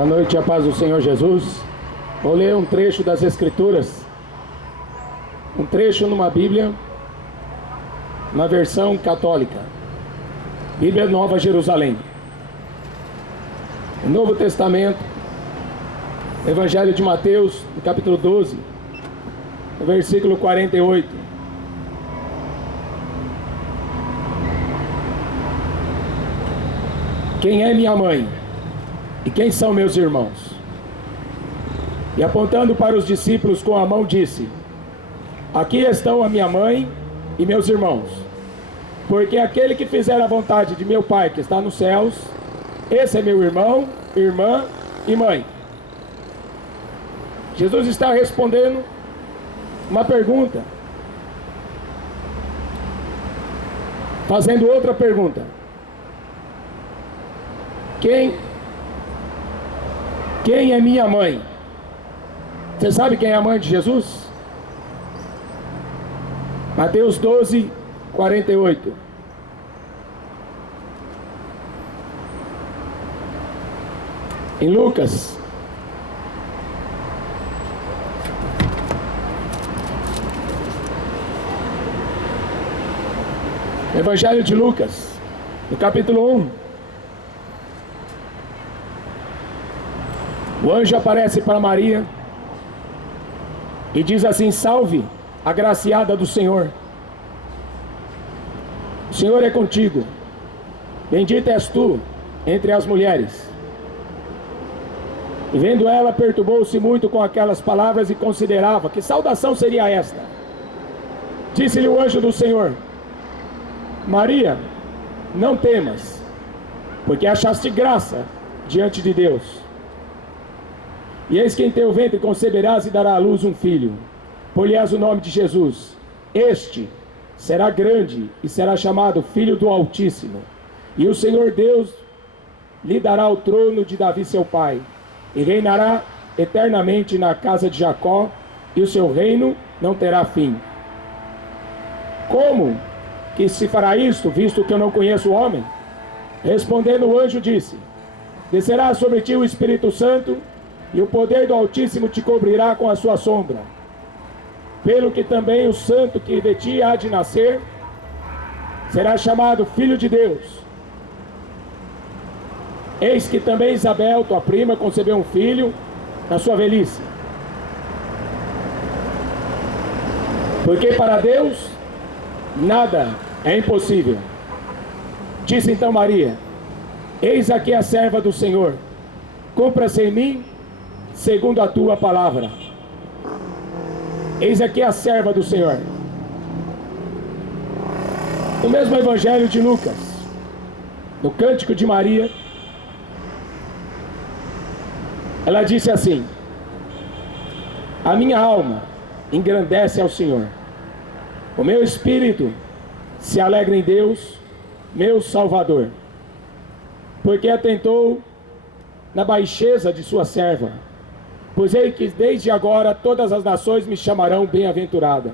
Boa noite, a paz do Senhor Jesus. Vou ler um trecho das Escrituras, um trecho numa Bíblia, na versão católica, Bíblia Nova Jerusalém. O Novo Testamento, Evangelho de Mateus, no capítulo 12, no versículo 48. Quem é minha mãe? E quem são meus irmãos? E apontando para os discípulos com a mão disse: aqui estão a minha mãe e meus irmãos. Porque aquele que fizer a vontade de meu Pai que está nos céus, esse é meu irmão, irmã e mãe. Jesus está respondendo uma pergunta, fazendo outra pergunta. Quem é minha mãe? Você sabe quem é a mãe de Jesus? Mateus 12, 48. Em Lucas, Evangelho de Lucas, no capítulo 1, o anjo aparece para Maria e diz assim: salve, agraciada do Senhor, o Senhor é contigo, bendita és tu entre as mulheres. E vendo ela, perturbou-se muito com aquelas palavras e considerava que saudação seria esta. Disse-lhe o anjo do Senhor: Maria, não temas, porque achaste graça diante de Deus. E eis que em teu ventre conceberás e dará à luz um filho, por-lhe-ás o nome de Jesus. Este será grande e será chamado Filho do Altíssimo. E o Senhor Deus lhe dará o trono de Davi seu pai, e reinará eternamente na casa de Jacó, e o seu reino não terá fim. Como que se fará isto, visto que eu não conheço o homem? Respondendo o anjo disse: descerá sobre ti o Espírito Santo, e o poder do Altíssimo te cobrirá com a sua sombra. Pelo que também o santo que de ti há de nascer será chamado Filho de Deus. Eis que também Isabel, tua prima, concebeu um filho na sua velhice. Porque para Deus nada é impossível. Disse então Maria: eis aqui a serva do Senhor, cumpra-se em mim segundo a tua palavra. Eis aqui a serva do Senhor. No mesmo Evangelho de Lucas, no Cântico de Maria, ela disse assim: a minha alma engrandece ao Senhor, o meu espírito se alegra em Deus, meu Salvador, porque atentou na baixeza de sua serva. Pois eis que desde agora todas as nações me chamarão bem-aventurada.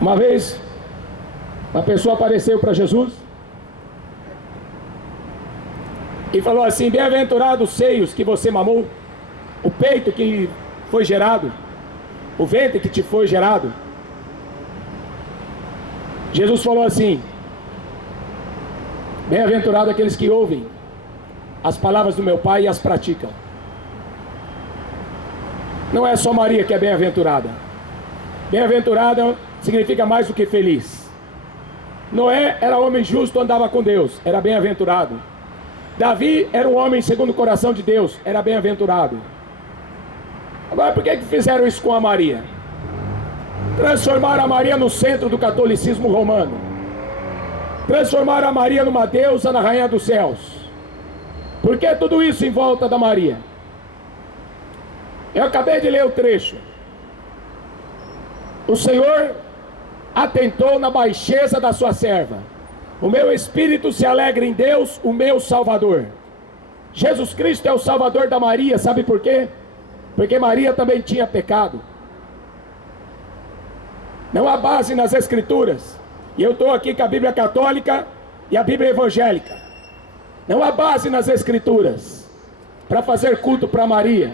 Uma vez, uma pessoa apareceu para Jesus e falou assim: bem-aventurados os seios que você mamou, o peito que foi gerado, o ventre que te foi gerado. Jesus falou assim: bem-aventurados aqueles que ouvem as palavras do meu Pai e as praticam. Não é só Maria que é bem-aventurada. Bem-aventurada significa mais do que feliz. Noé era homem justo, andava com Deus, era bem-aventurado. Davi era um homem segundo o coração de Deus, era bem-aventurado. Agora, por que fizeram isso com a Maria? Transformaram a Maria no centro do catolicismo romano. Transformaram a Maria numa deusa, na rainha dos céus. Por que tudo isso em volta da Maria? Eu acabei de ler o trecho. O Senhor atentou na baixeza da sua serva. O meu espírito se alegra em Deus, o meu Salvador. Jesus Cristo é o Salvador da Maria, sabe por quê? Porque Maria também tinha pecado. Não há base nas Escrituras. E eu estou aqui com a Bíblia Católica e a Bíblia Evangélica. Não há base nas Escrituras para fazer culto para Maria,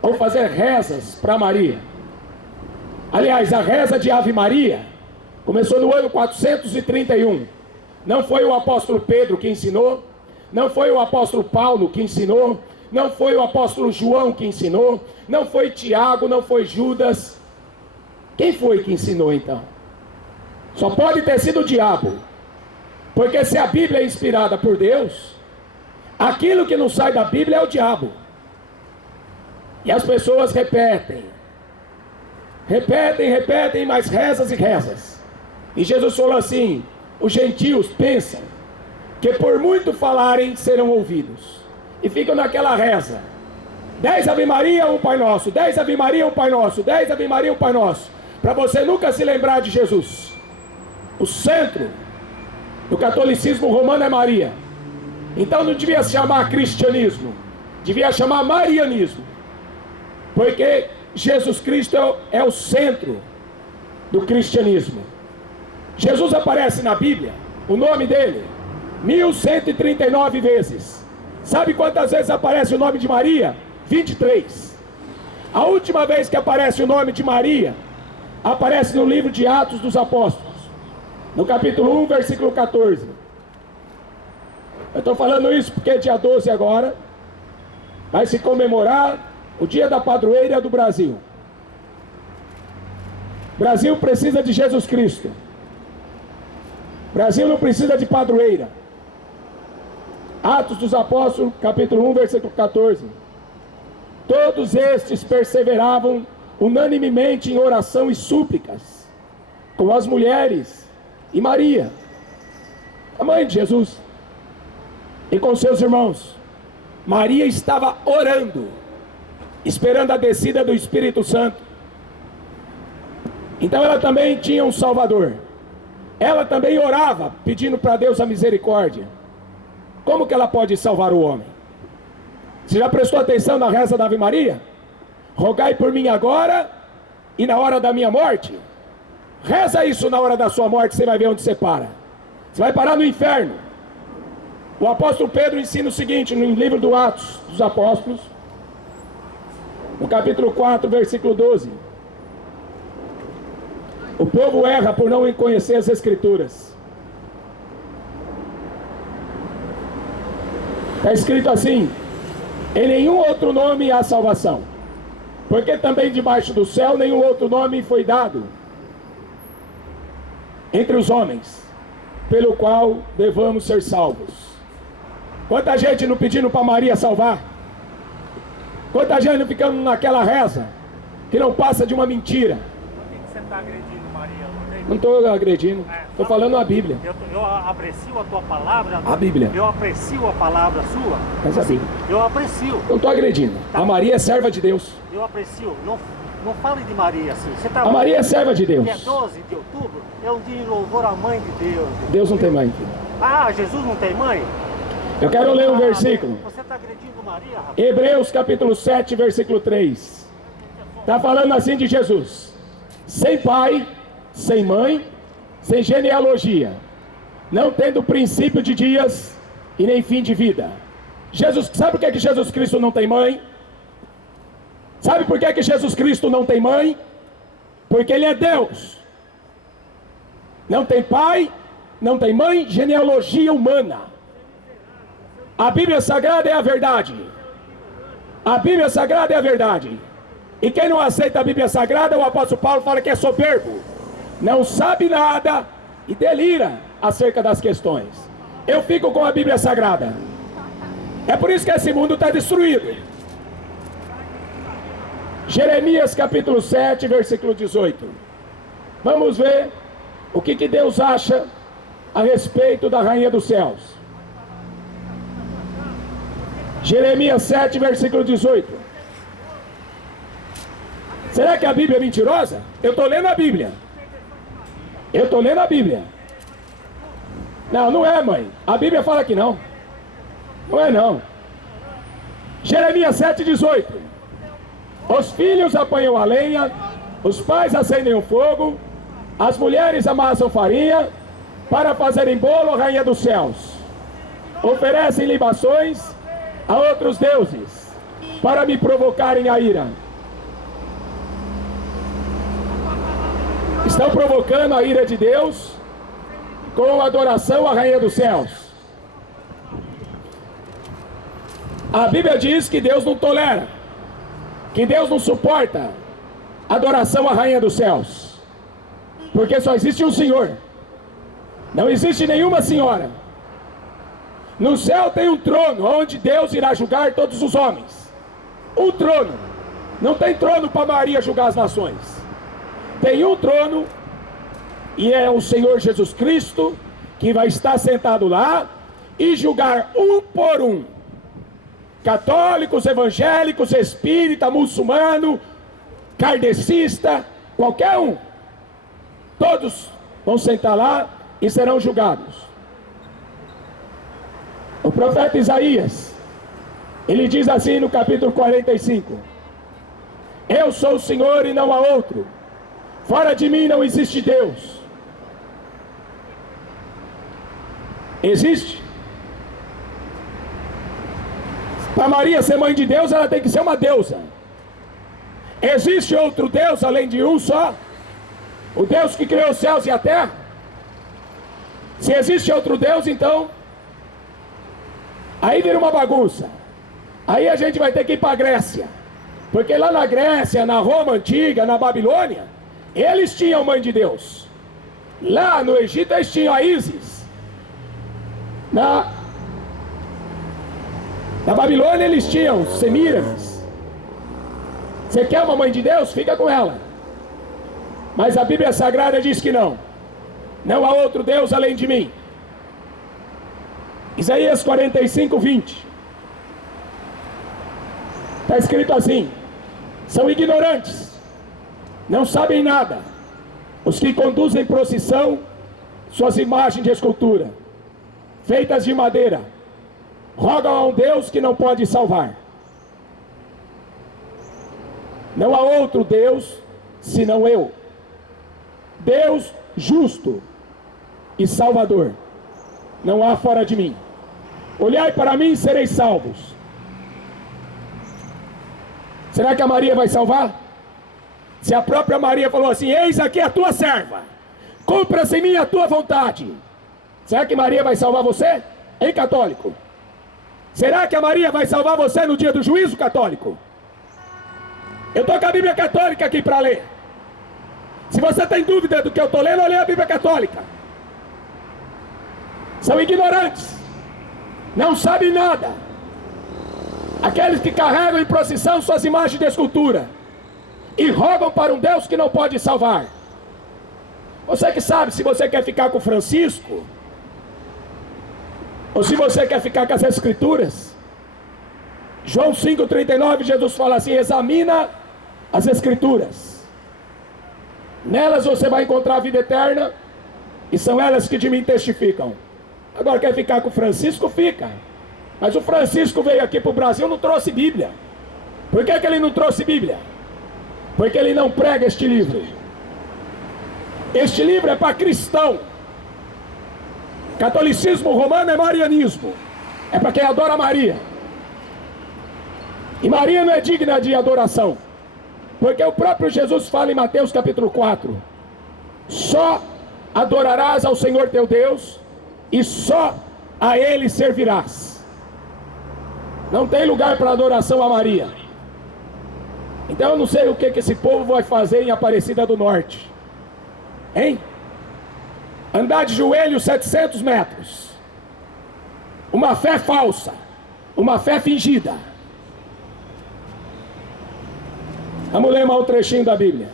ou fazer rezas para Maria. Aliás, a reza de Ave Maria começou no ano 431. Não foi o apóstolo Pedro que ensinou, não foi o apóstolo Paulo que ensinou, não foi o apóstolo João que ensinou, não foi Tiago, não foi Judas. Quem foi que ensinou então? Só pode ter sido o diabo. Porque se a Bíblia é inspirada por Deus, aquilo que não sai da Bíblia é o diabo. E as pessoas repetem, mais rezas e rezas. E Jesus falou assim: os gentios pensam que por muito falarem serão ouvidos. E ficam naquela reza: 10 Ave Maria, um Pai Nosso, 10 Ave Maria, um Pai Nosso, 10 Ave Maria, um Pai Nosso. Para você nunca se lembrar de Jesus. O centro do catolicismo romano é Maria. Então não devia se chamar cristianismo, devia chamar marianismo. Porque Jesus Cristo é o centro do cristianismo. Jesus aparece na Bíblia, o nome dele, 1139 vezes. Sabe quantas vezes aparece o nome de Maria? 23. A última vez que aparece o nome de Maria, aparece no livro de Atos dos Apóstolos, no capítulo 1, versículo 14. Eu estou falando isso porque dia 12 agora vai se comemorar o dia da padroeira do Brasil. O Brasil precisa de Jesus Cristo. O Brasil não precisa de padroeira. Atos dos Apóstolos, capítulo 1, versículo 14. Todos estes perseveravam unanimemente em oração e súplicas, com as mulheres e Maria, a mãe de Jesus, e com seus irmãos. Maria estava orando, esperando a descida do Espírito Santo. Então ela também tinha um Salvador. Ela também orava, pedindo para Deus a misericórdia. Como que ela pode salvar o homem? Você já prestou atenção na reza da Ave Maria? Rogai por mim agora e na hora da minha morte. Reza isso na hora da sua morte, você vai ver onde você para. Você vai parar no inferno. O apóstolo Pedro ensina o seguinte no livro do Atos dos Apóstolos, no capítulo 4, versículo 12. O povo erra por não conhecer as Escrituras. Está escrito assim: em nenhum outro nome há salvação, porque também debaixo do céu nenhum outro nome foi dado entre os homens, pelo qual devamos ser salvos. Quanta gente não pedindo para Maria salvar? Quanta gente não ficando naquela reza que não passa de uma mentira? Por que você está agredindo Maria? Não estou agredindo, estou falando a Bíblia. Eu aprecio a tua palavra. A Bíblia. Eu aprecio a palavra sua. Mas a Bíblia. Eu aprecio. Não estou agredindo. A Maria é serva de Deus. Eu aprecio. Não fale de Maria assim. Você tá A Maria é serva de Deus. Dia 12 de outubro é um dia de louvor à mãe de Deus. Deus não tem mãe, filho. Ah, Jesus não tem mãe? Eu quero ler um versículo. Você está agredindo Maria, rapaz? Hebreus capítulo 7, versículo 3. Está falando assim de Jesus: sem pai, sem mãe, sem genealogia, não tendo princípio de dias e nem fim de vida. Jesus, sabe por que Jesus Cristo não tem mãe? Sabe por que Jesus Cristo não tem mãe? Porque Ele é Deus. Não tem pai, não tem mãe, genealogia humana. A Bíblia Sagrada é a verdade. A Bíblia Sagrada é a verdade. E quem não aceita a Bíblia Sagrada, o apóstolo Paulo fala que é soberbo, não sabe nada e delira acerca das questões. Eu fico com a Bíblia Sagrada. É por isso que esse mundo está destruído. Jeremias capítulo 7, versículo 18. Vamos ver o que Deus acha a respeito da Rainha dos Céus. Jeremias 7, versículo 18. Será que a Bíblia é mentirosa? Eu estou lendo a Bíblia. Eu estou lendo a Bíblia. Não, não é, mãe. A Bíblia fala que não. Não é, não. Jeremias 7, 18. Os filhos apanham a lenha, os pais acendem o fogo, as mulheres amassam farinha, para fazerem bolo à Rainha dos Céus. oferecem libações a outros deuses para me provocarem a ira. Estão provocando a ira de Deus com adoração à Rainha dos Céus. A Bíblia diz que Deus não tolera, que Deus não suporta adoração à Rainha dos Céus, porque só existe um Senhor, não existe nenhuma senhora. No céu tem um trono onde Deus irá julgar todos os homens. Um trono. Não tem trono para Maria julgar as nações. Tem um trono, e é o Senhor Jesus Cristo que vai estar sentado lá e julgar um por um. Católicos, evangélicos, espírita, muçulmano, kardecista, qualquer um. Todos vão sentar lá e serão julgados. O profeta Isaías, ele diz assim no capítulo 45: eu sou o Senhor e não há outro, fora de mim não existe Deus. Existe? Para Maria ser mãe de Deus, ela tem que ser uma deusa. Existe outro Deus além de um só? O Deus que criou os céus e a terra? Se existe outro Deus, então aí vira uma bagunça. Aí a gente vai ter que ir para a Grécia, porque lá na Grécia, na Roma antiga, na Babilônia, eles tinham mãe de Deus. Lá no Egito eles tinham a Ísis. Na Babilônia eles tinham Semíramis. Você quer uma mãe de Deus? Fica com ela. Mas a Bíblia Sagrada diz que não. Não há outro Deus além de mim. Isaías 45, 20. Está escrito assim: são ignorantes, não sabem nada, os que conduzem procissão, suas imagens de escultura, feitas de madeira, rogam a um Deus que não pode salvar. Não há outro Deus senão eu, Deus justo e salvador. Não há fora de mim. Olhai para mim e sereis salvos. Será que a Maria vai salvar? Se a própria Maria falou assim: eis aqui a tua serva, cumpra-se em mim a tua vontade. Será que Maria vai salvar você? Hein, católico? Será que a Maria vai salvar você no dia do juízo, católico? Eu estou com a Bíblia Católica aqui para ler. Se você tem dúvida do que eu estou lendo, leia a Bíblia Católica. São ignorantes, não sabem nada. Aqueles que carregam em procissão suas imagens de escultura e rogam para um Deus que não pode salvar. Você que sabe se você quer ficar com Francisco ou se você quer ficar com as Escrituras. João 5,39, Jesus fala assim: examina as Escrituras, nelas você vai encontrar a vida eterna, e são elas que de mim testificam. Agora quer ficar com o Francisco? Fica. Mas o Francisco veio aqui para o Brasil e não trouxe Bíblia. Por que ele não trouxe Bíblia? Porque ele não prega este livro. Este livro é para cristão. Catolicismo romano é marianismo. É para quem adora Maria. E Maria não é digna de adoração. Porque o próprio Jesus fala em Mateus capítulo 4: só adorarás ao Senhor teu Deus e só a Ele servirás. Não tem lugar para adoração a Maria. Então eu não sei o que esse povo vai fazer em Aparecida do Norte. Hein? Andar de joelho 700 metros. Uma fé falsa. Uma fé fingida. Vamos ler mais um trechinho da Bíblia.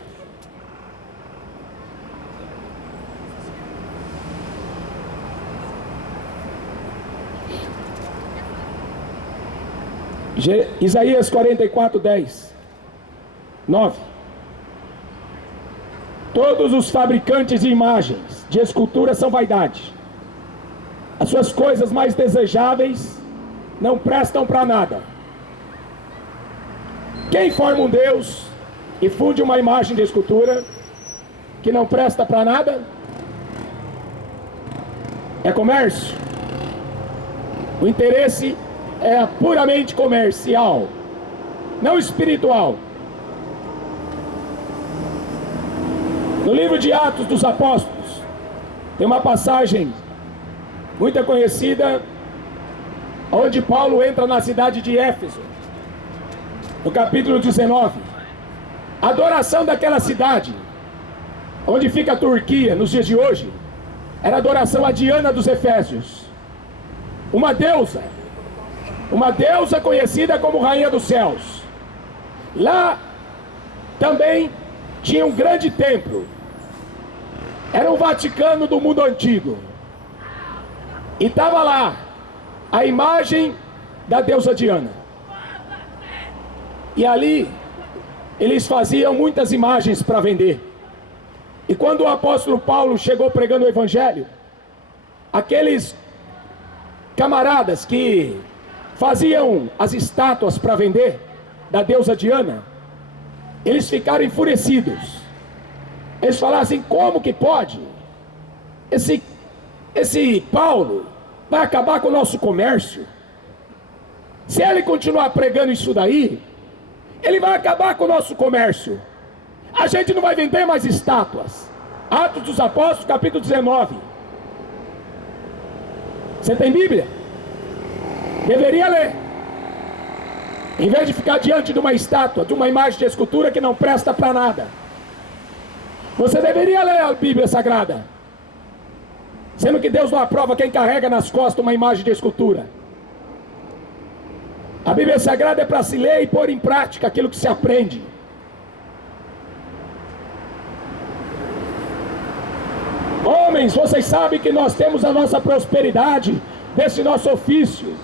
Isaías 44, 10, 9. Todos os fabricantes de imagens, de escultura, são vaidade. As suas coisas mais desejáveis não prestam para nada. Quem forma um Deus e funde uma imagem de escultura que não presta para nada? É comércio. O interesse é puramente comercial, não espiritual. No livro de Atos dos Apóstolos, tem uma passagem muito conhecida, onde Paulo entra na cidade de Éfeso, no capítulo 19. A adoração daquela cidade, onde fica a Turquia nos dias de hoje, era adoração a Diana dos Efésios, uma deusa conhecida como Rainha dos Céus. Lá também tinha um grande templo, era o Vaticano do mundo antigo, e estava lá a imagem da deusa Diana, e ali eles faziam muitas imagens para vender. E quando o apóstolo Paulo chegou pregando o evangelho, aqueles camaradas que faziam as estátuas para vender da deusa Diana, eles ficaram enfurecidos. Eles falaram assim: como que pode? Esse Paulo vai acabar com o nosso comércio. Se ele continuar pregando isso daí, ele vai acabar com o nosso comércio. A gente não vai vender mais estátuas. Atos dos Apóstolos, capítulo 19. Você tem Bíblia? Deveria ler. Em vez de ficar diante de uma estátua, de uma imagem de escultura que não presta para nada, você deveria ler a Bíblia Sagrada. Sendo que Deus não aprova quem carrega nas costas uma imagem de escultura. A Bíblia Sagrada é para se ler e pôr em prática aquilo que se aprende. Homens, vocês sabem que nós temos a nossa prosperidade desse nosso ofício.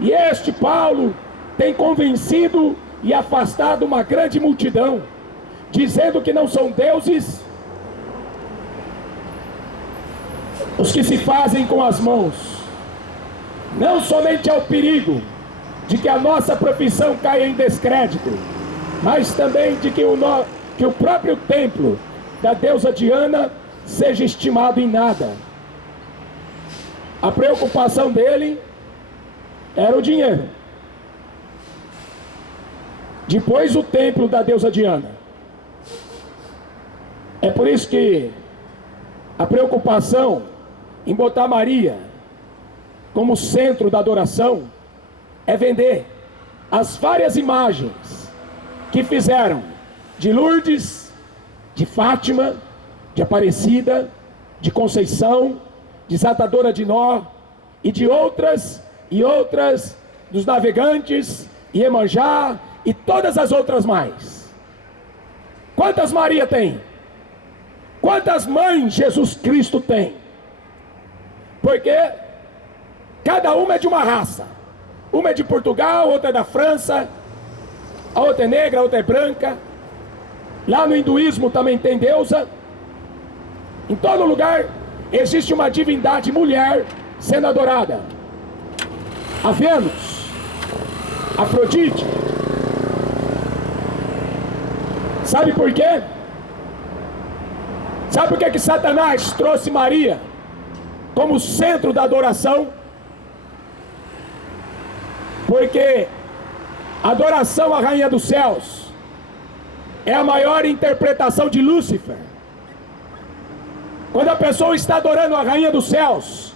E este Paulo tem convencido e afastado uma grande multidão, dizendo que não são deuses os que se fazem com as mãos. Não somente ao perigo de que a nossa profissão caia em descrédito, mas também de que o próprio templo da deusa Diana seja estimado em nada. A preocupação dele era o dinheiro. Depois o templo da deusa Diana. É por isso que a preocupação em botar Maria como centro da adoração é vender as várias imagens que fizeram de Lourdes, de Fátima, de Aparecida, de Conceição, desatadora de Nó, e de outras dos navegantes, Iemanjá e todas as outras mais. Quantas Maria tem? Quantas mães Jesus Cristo tem? Porque cada uma é de uma raça. Uma é de Portugal, outra é da França, a outra é negra, a outra é branca. Lá no hinduísmo também tem deusa. Em todo lugar existe uma divindade mulher sendo adorada. A Vênus, Afrodite. Sabe por quê? Sabe por que Satanás trouxe Maria como centro da adoração? Porque a adoração à Rainha dos Céus é a maior interpretação de Lúcifer. Quando a pessoa está adorando a Rainha dos Céus,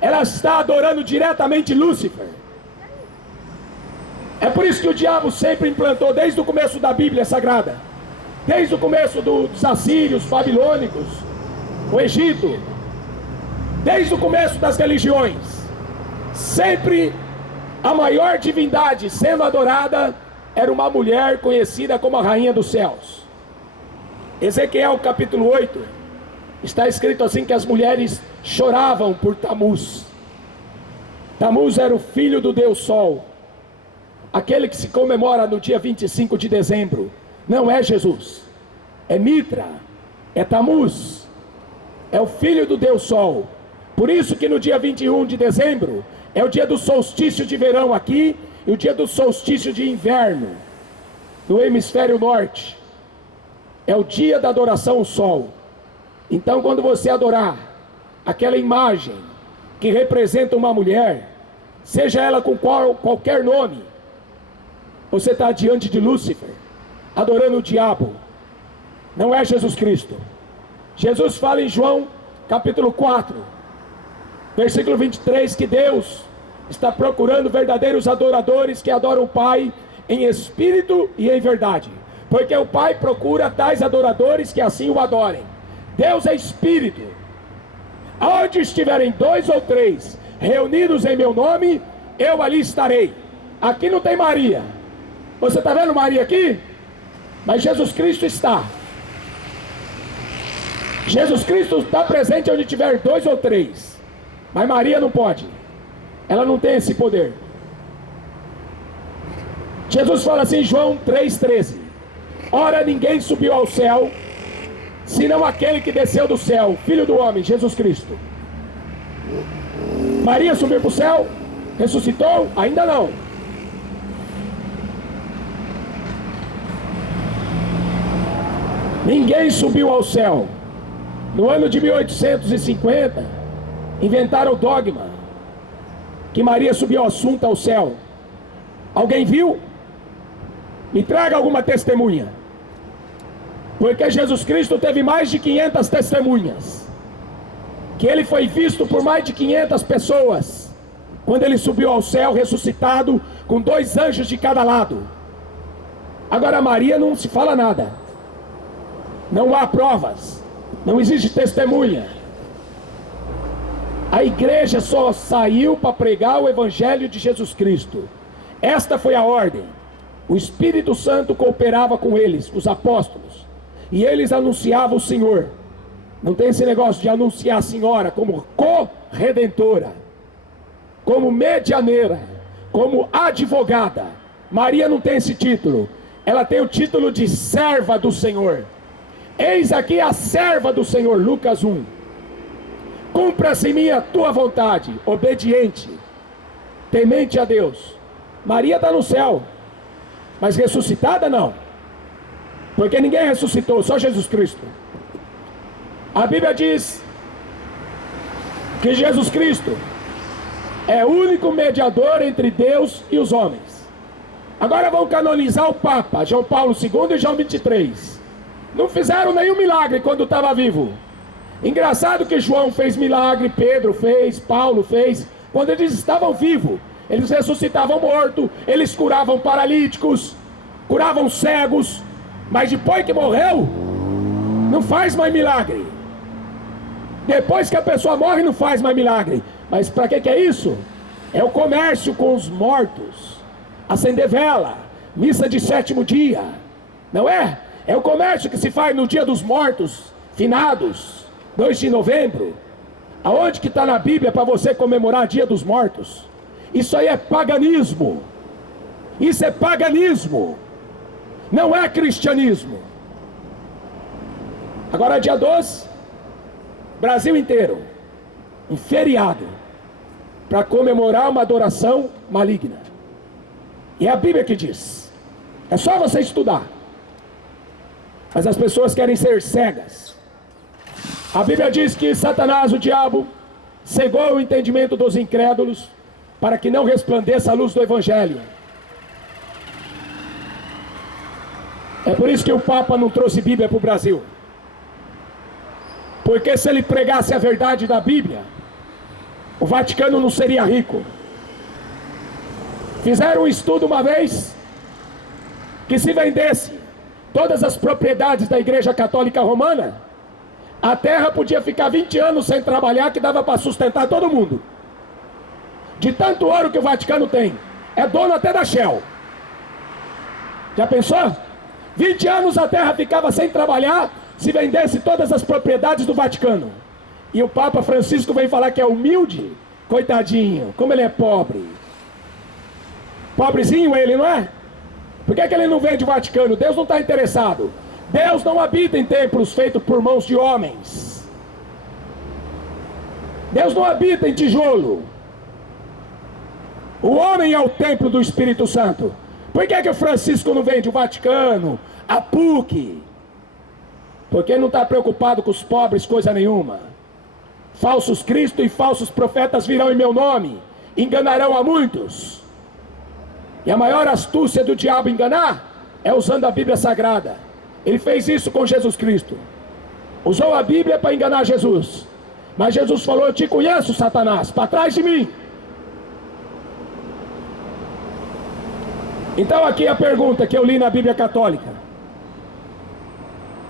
ela está adorando diretamente Lúcifer. É por isso que o diabo sempre implantou, desde o começo da Bíblia Sagrada, desde o começo dos assírios, babilônicos, o Egito, desde o começo das religiões, sempre a maior divindade sendo adorada era uma mulher conhecida como a Rainha dos Céus. Ezequiel capítulo 8, está escrito assim que as mulheres choravam por Tamuz. Tamuz era o filho do Deus Sol, aquele que se comemora no dia 25 de dezembro. Não é Jesus, é Mitra, é Tamuz, é o filho do Deus Sol. Por isso que no dia 21 de dezembro é o dia do solstício de verão aqui e o dia do solstício de inverno no hemisfério norte. É o dia da adoração ao sol. Então, quando você adorar aquela imagem que representa uma mulher, seja ela com qualquer nome, você está diante de Lúcifer, adorando o diabo. Não é Jesus Cristo. Jesus fala em João capítulo 4, versículo 23, que Deus está procurando verdadeiros adoradores que adoram o Pai em espírito e em verdade, porque o Pai procura tais adoradores que assim o adorem. Deus é espírito. Onde estiverem 2 ou 3 reunidos em meu nome, eu ali estarei. Aqui não tem Maria. Você está vendo Maria aqui? Mas Jesus Cristo está. Jesus Cristo está presente onde tiver 2 ou 3. Mas Maria não pode. Ela não tem esse poder. Jesus fala assim em João 3,13: ora, ninguém subiu ao céu, senão aquele que desceu do céu, Filho do homem, Jesus Cristo. Maria subiu para o céu? Ressuscitou? Ainda não. Ninguém subiu ao céu. No ano de 1850, inventaram o dogma que Maria subiu ao céu. Alguém viu? Me traga alguma testemunha. Porque Jesus Cristo teve mais de 500 testemunhas, que ele foi visto por mais de 500 pessoas, quando ele subiu ao céu ressuscitado, com 2 anjos de cada lado. Agora Maria não se fala nada. Não há provas. Não existe testemunha. A igreja só saiu para pregar o evangelho de Jesus Cristo. Esta foi a ordem. O Espírito Santo cooperava com eles, os apóstolos, e eles anunciavam o Senhor. Não tem esse negócio de anunciar a senhora como corredentora, como medianeira, como advogada. Maria não tem esse título. Ela tem o título de serva do Senhor. Eis aqui a serva do Senhor, Lucas 1. Cumpra-se em mim a tua vontade, obediente, temente a Deus. Maria está no céu, mas ressuscitada não, porque ninguém ressuscitou, só Jesus Cristo. A Bíblia diz que Jesus Cristo é o único mediador entre Deus e os homens. Agora vão canonizar o Papa João Paulo II e João 23. Não fizeram nenhum milagre quando estava vivo. Engraçado que João fez milagre, Pedro fez, Paulo fez, quando eles estavam vivos. Eles ressuscitavam mortos, eles curavam paralíticos, curavam cegos, mas depois que morreu, não faz mais milagre. Depois que a pessoa morre, não faz mais milagre. Mas para que é isso? É o comércio com os mortos, acender vela, missa de 7º dia, não é? É o comércio que se faz no dia dos mortos, finados, 2 de novembro. Aonde que está na Bíblia para você comemorar dia dos mortos? Isso aí é paganismo. Isso é paganismo. Não é cristianismo. Agora dia 12, Brasil inteiro, um feriado, para comemorar uma adoração maligna. E é a Bíblia que diz. É só você estudar. Mas as pessoas querem ser cegas. A Bíblia diz que Satanás, o diabo, cegou o entendimento dos incrédulos, para que não resplandeça a luz do Evangelho. É por isso que o Papa não trouxe Bíblia para o Brasil. Porque se ele pregasse a verdade da Bíblia, o Vaticano não seria rico. Fizeram um estudo uma vez, que se vendesse todas as propriedades da Igreja Católica Romana, a terra podia ficar 20 anos sem trabalhar, que dava para sustentar todo mundo. De tanto ouro que o Vaticano tem. É dono até da Shell. Já pensou? 20 anos a terra ficava sem trabalhar, se vendesse todas as propriedades do Vaticano. E o Papa Francisco vem falar que é humilde. Coitadinho, como ele é pobre. Pobrezinho ele, não é? Por que ele não vende o Vaticano? Deus não está interessado. Deus não habita em templos feitos por mãos de homens. Deus não habita em tijolo. O homem é o templo do Espírito Santo. Por que o Francisco não vende o Vaticano, a PUC? Porque não está preocupado com os pobres coisa nenhuma. Falsos cristos e falsos profetas virão em meu nome, enganarão a muitos. E a maior astúcia do diabo enganar é usando a Bíblia Sagrada. Ele fez isso com Jesus Cristo. Usou a Bíblia para enganar Jesus. Mas Jesus falou: eu te conheço, Satanás, para trás de mim. Então aqui a pergunta que eu li na Bíblia Católica.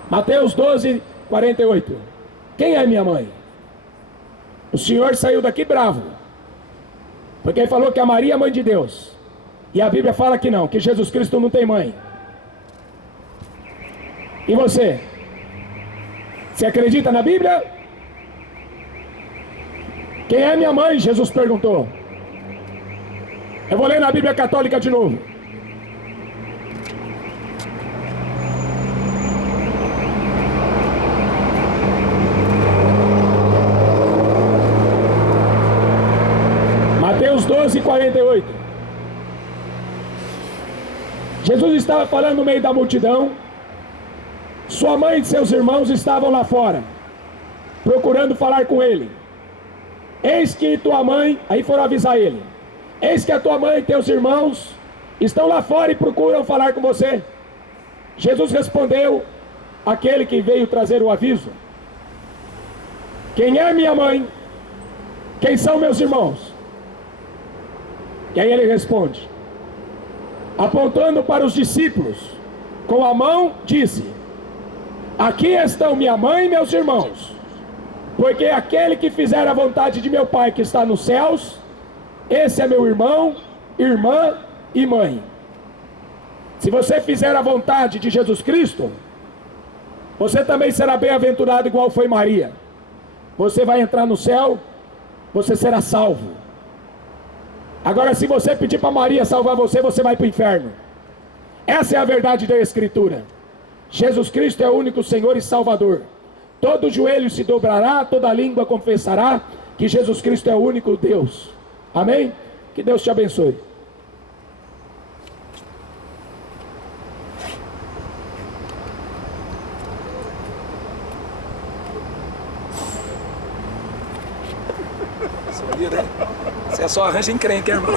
Mateus 12, 48. Quem é minha mãe? O Senhor saiu daqui bravo, porque ele falou que a Maria é mãe de Deus. E a Bíblia fala que não, que Jesus Cristo não tem mãe. E você? Você acredita na Bíblia? Quem é minha mãe? Jesus perguntou. Eu vou ler na Bíblia Católica de novo. Mateus 12, 48. Jesus estava falando no meio da multidão. Sua mãe e seus irmãos estavam lá fora, procurando falar com ele. Eis que tua mãe, aí foram avisar ele. Eis que a tua mãe e teus irmãos estão lá fora e procuram falar com você. Jesus respondeu àquele que veio trazer o aviso: quem é minha mãe? Quem são meus irmãos? E aí ele responde, apontando para os discípulos, com a mão disse: aqui estão minha mãe e meus irmãos, porque aquele que fizer a vontade de meu Pai que está nos céus, esse é meu irmão, irmã e mãe. Se você fizer a vontade de Jesus Cristo, você também será bem-aventurado igual foi Maria. Você vai entrar no céu, você será salvo. Agora, se você pedir para Maria salvar você, você vai para o inferno. Essa é a verdade da Escritura. Jesus Cristo é o único Senhor e Salvador. Todo joelho se dobrará, toda língua confessará que Jesus Cristo é o único Deus. Amém? Que Deus te abençoe. Você só arranja encrenca, irmão.